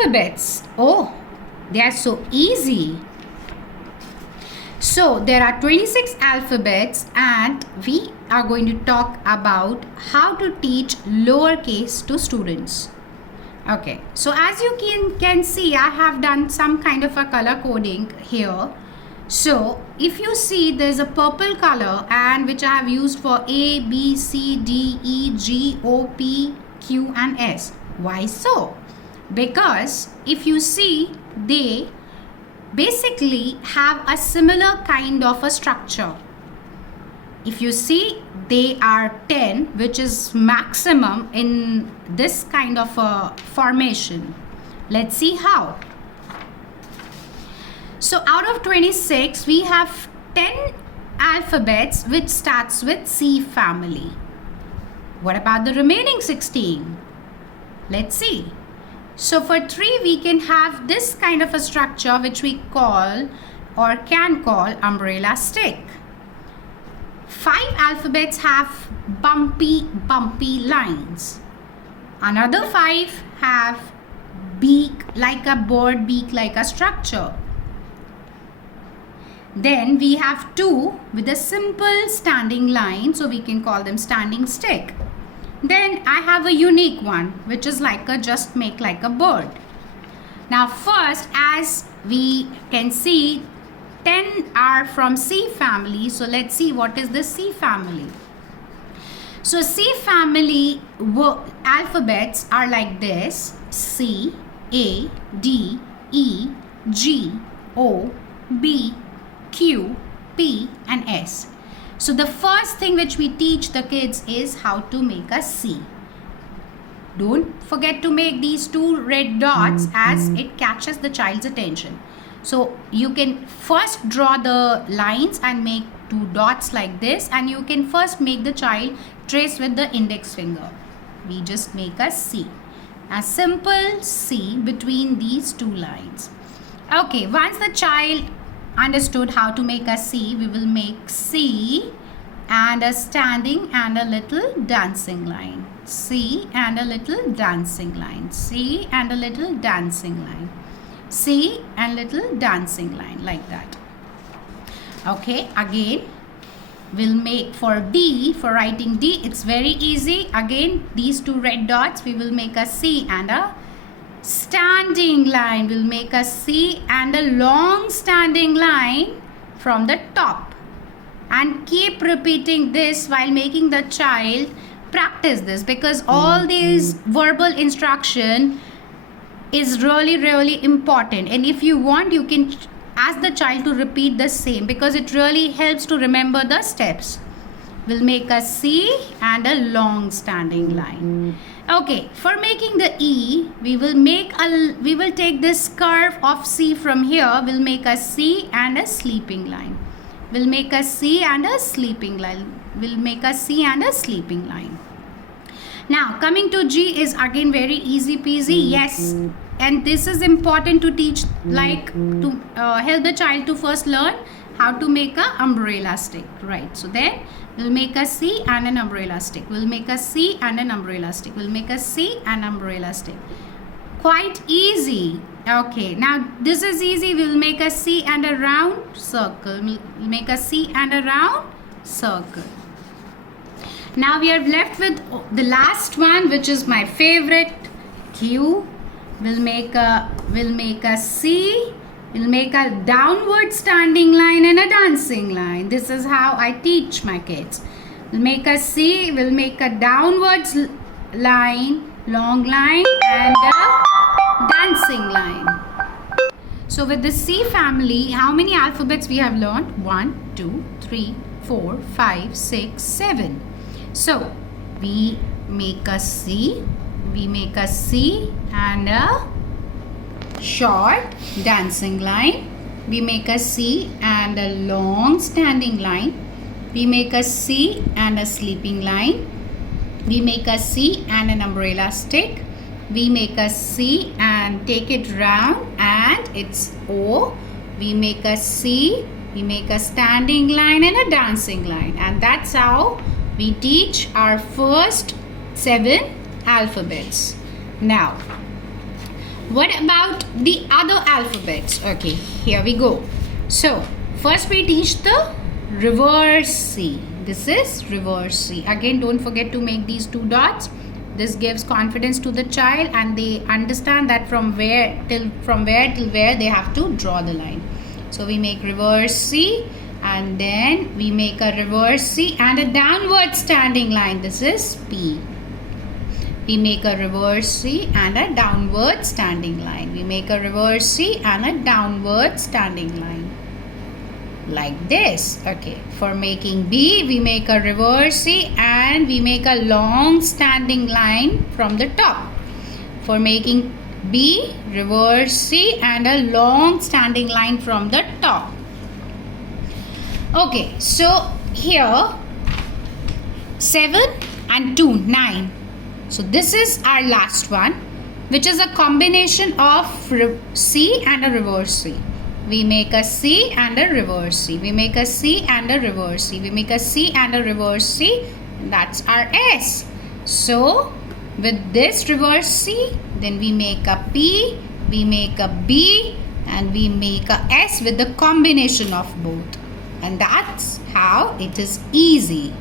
alphabets. Oh, they are so easy. So there are 26 alphabets and we are going to talk about how to teach lowercase to students. Okay, so as you can see, I have done some kind of a color coding here. So if you see, there's a purple color and which I have used for A, B, C, D, E, G, O, P, Q and S. Why so? Because if you see, they basically have a similar kind of a structure. If you see, they are 10, which is maximum in this kind of a formation. Let's see how. So out of 26, we have 10 alphabets which starts with C family. What about the remaining 16? Let's see. So for 3, we can have this kind of a structure which we call or can call umbrella stick. 5 alphabets have bumpy lines. Another 5 have beak like a bird, beak like a structure. Then we have 2 with a simple standing line, so we can call them standing stick. Then I have a unique one which is like a just make like a bird. Now first, as we can see, 10 are from C family. So let's see what is the C family. So C family alphabets are like this: C, A, D, E, G, O, B, Q, P and S. So the first thing which we teach the kids is how to make a C. Don't forget to make these 2 red dots as it catches the child's attention. So you can first draw the lines and make 2 dots like this, and you can first make the child trace with the index finger. We just make a C. A simple C between these 2 lines. Okay, once the child understood how to make a C, we will make C and a standing and a little dancing line. C and a little dancing line. C and a little dancing line. C and little dancing line, like that. Okay, again we'll make for D, for writing D, it's very easy. Again, these 2 red dots, we will make a C and a standing line. We'll make a C and a long standing line from the top, and keep repeating this while making the child practice this, because all these verbal instruction is really important, and if you want, you can ask the child to repeat the same, because it really helps to remember the steps. We'll make a C and a long standing line. Okay, for making the E, we will take this curve of C from here. We'll make a C and a sleeping line. We'll make a C and a sleeping line. We'll make a C and a sleeping line. Now coming to G is again very easy peasy. Yes, and this is important to teach, like to help the child to first learn how to make a umbrella stick, right? So then we'll make a C and an umbrella stick. We'll make a C and an umbrella stick. We'll make a C and umbrella stick. Quite easy. Okay, now this is easy. We'll make a C and a round circle. We'll make a C and a round circle. Now we are left with the last one, which is my favorite, Q. We'll make a C. We'll make a downward standing line and a dancing line. This is how I teach my kids. We'll make a C, we'll make a downwards line, long line and a dancing line. So with the C family, how many alphabets we have learned? 1, 2, 3, 4, 5, 6, 7. So we make a C, and a short dancing line. We make a C and a long standing line. We make a C and a sleeping line. We make a C and an umbrella stick. We make a C and take it round and it's O. We make a C, we make a standing line and a dancing line, and that's how we teach our first 7 alphabets. Now What about the other alphabets? Okay, here we go. So, first we teach the reverse C. This is reverse C. Again, don't forget to make these 2 dots. This gives confidence to the child and they understand that from where till where they have to draw the line. So, we make reverse C and then we make a reverse C and a downward standing line. This is P. We make a reverse C and a downward standing line. We make a reverse C and a downward standing line. Like this. Okay. For making B, we make a reverse C and we make a long standing line from the top. For making B, reverse C and a long standing line from the top. Okay. So here 7 and 2, 9. So this is our last one, which is a combination of C and a reverse C. We make a C and a reverse C. We make a C and a reverse C. We make a C and a reverse C. That's our S. So with this reverse C, then we make a P, we make a B, and we make a S with the combination of both. And that's how it is easy.